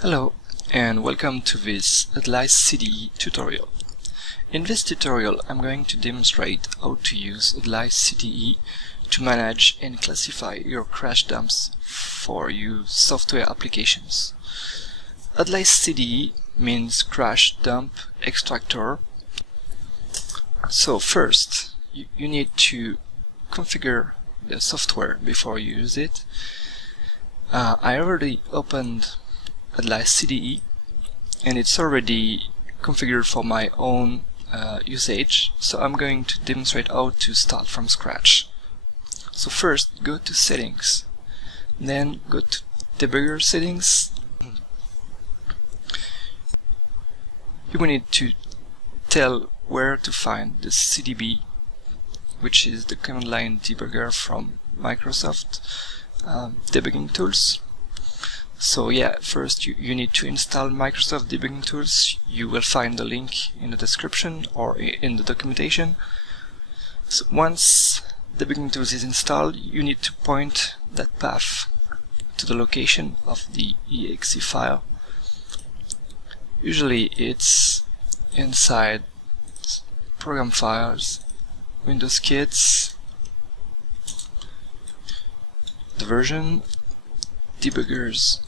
Hello and welcome to this Adlice CDE tutorial. In this tutorial I'm going to demonstrate how to use Adlice CDE to manage and classify your crash dumps for your software applications. Adlice CDE means CrashDumpExtractor. So first you need to configure the software before you use it. I already opened Adlice CDE and it's already configured for my own usage, so I'm going to demonstrate how to start from scratch. So first go to settings, then go to debugger settings. You will need to tell where to find the CDB, which is the command line debugger from Microsoft debugging tools. So yeah, first you need to install Microsoft debugging tools. You will find the link in the description or in the documentation. So once debugging tools is installed, you need to point that path to the location of the exe file. Usually it's inside program files, Windows kits, the version, debuggers,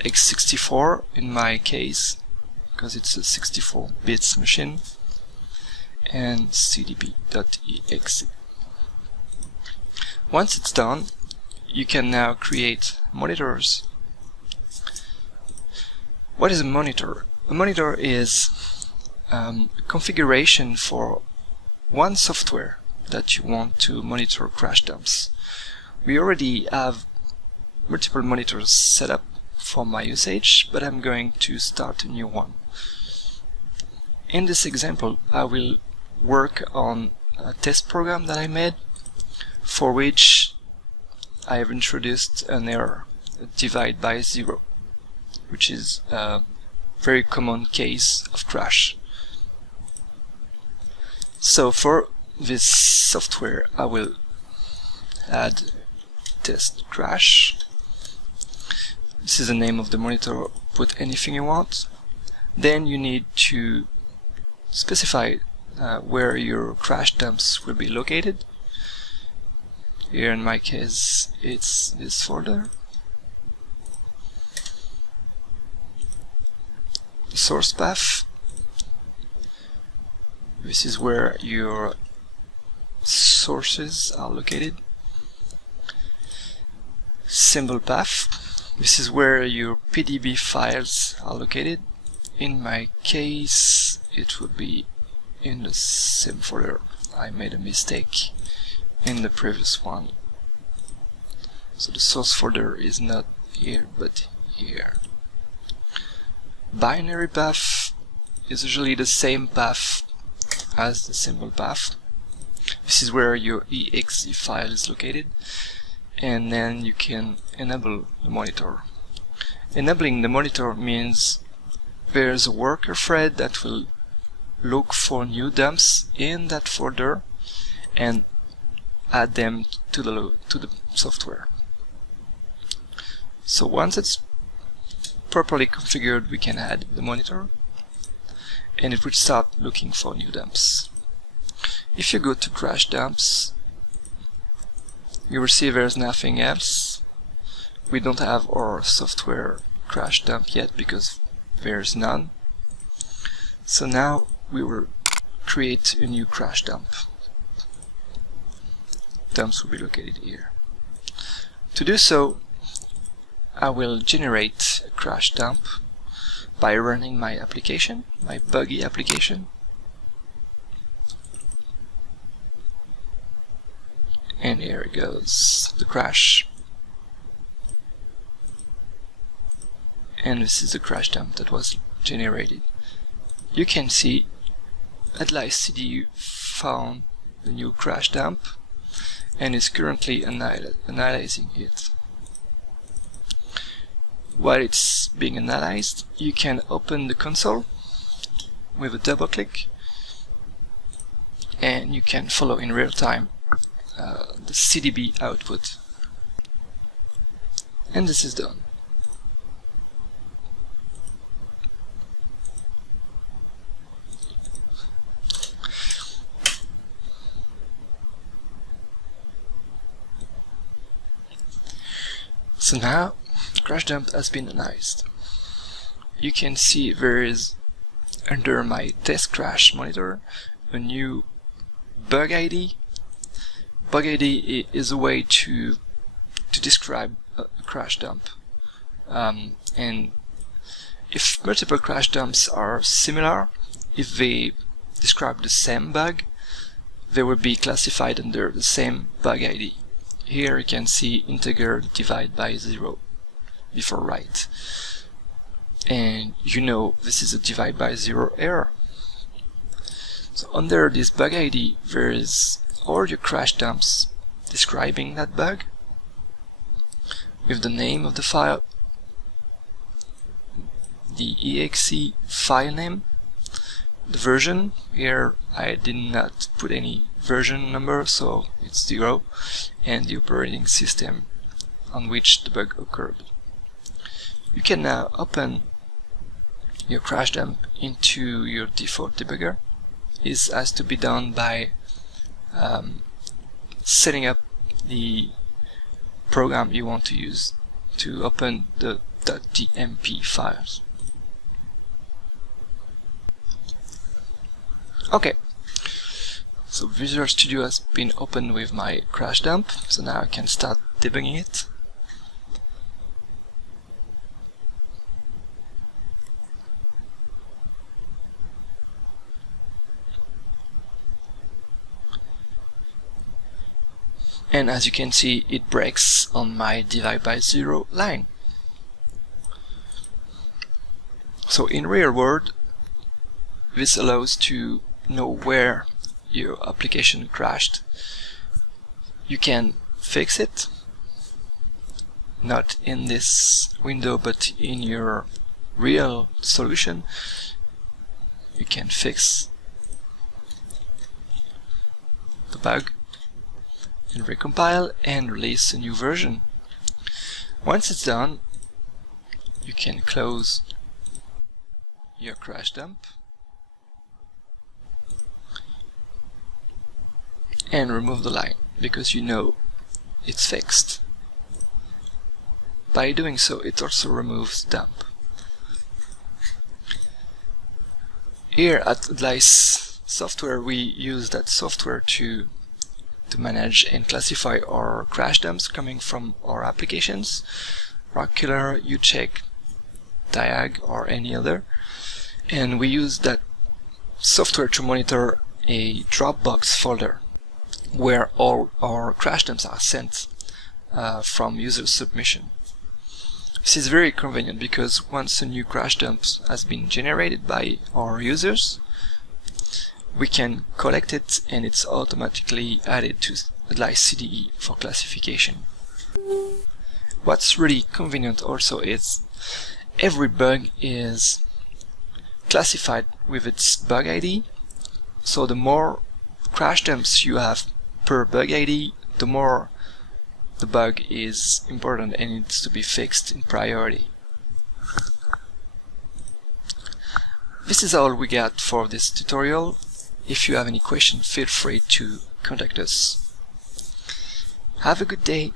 x64 in my case because it's a 64 bits machine, and cdb.exe. Once it's done, you can now create monitors. What is a monitor? A monitor is a configuration for one software that you want to monitor crash dumps. We already have multiple monitors set up for my usage, but I'm going to start a new one. In this example, I will work on a test program that I made, for which I have introduced an error, a divide by zero, which is a very common case of crash. So for this software I will add test crash. This is the name of the monitor, put anything you want. Then you need to specify where your crash dumps will be located. Here in my case it's this folder. The source path. This is where your sources are located. Symbol path. This is where your PDB files are located. In my case it would be in the same folder. I made a mistake in the previous one. So the source folder is not here but here. Binary path is usually the same path as the symbol path. This is where your exe file is located, and then you can enable the monitor. Enabling the monitor means there's a worker thread that will look for new dumps in that folder and add them to the software. So once it's properly configured, we can add the monitor and it will start looking for new dumps. If you go to crash dumps, you will see there's nothing else. We don't have our software crash dump yet because there's none. So now we will create a new crash dump. Dumps will be located here. To do so, I will generate a crash dump by running my application, my buggy application. And here it goes, the crash. And this is the crash dump that was generated. You can see Adlice CDE found the new crash dump and is currently analyzing it. While it's being analyzed, you can open the console with a double click and you can follow in real time the CDB output. And this is done. So now CrashDump has been analyzed. You can see there is, under my test crash monitor, a new bug ID. Bug ID is a way to describe a crash dump. And if multiple crash dumps are similar, if they describe the same bug, they will be classified under the same bug ID. Here you can see integer divide by 0 before write. And you know this is a divide by 0 error. So under this bug ID there is all your crash dumps describing that bug with the name of the file, the exe file name, the version. Here I did not put any version number, so it's 0, and the operating system on which the bug occurred. You can now open your crash dump into your default debugger. This has to be done by setting up the program you want to use to open the .dmp files. Okay, so Visual Studio has been opened with my crash dump, so now I can start debugging it. And as you can see, it breaks on my divide by 0 line. So in real world, this allows to know where your application crashed. You can fix it, not in this window but in your real solution. You can fix the bug and recompile and release a new version. Once it's done, you can close your crash dump and remove the line, because you know it's fixed. By doing so, it also removes dump. Here at Adlice Software, we use that software to manage and classify our crash dumps coming from our applications, Rockkiller, UCheck, Diag, or any other. And we use that software to monitor a Dropbox folder where all our crash dumps are sent from user submission. This is very convenient because once a new crash dump has been generated by our users, we can collect it and it's automatically added to Adlice CDE for classification. What's really convenient also is every bug is classified with its bug ID, so the more crash dumps you have per bug ID, the more the bug is important and needs to be fixed in priority. This is all we got for this tutorial. If you have any questions, feel free to contact us. Have a good day.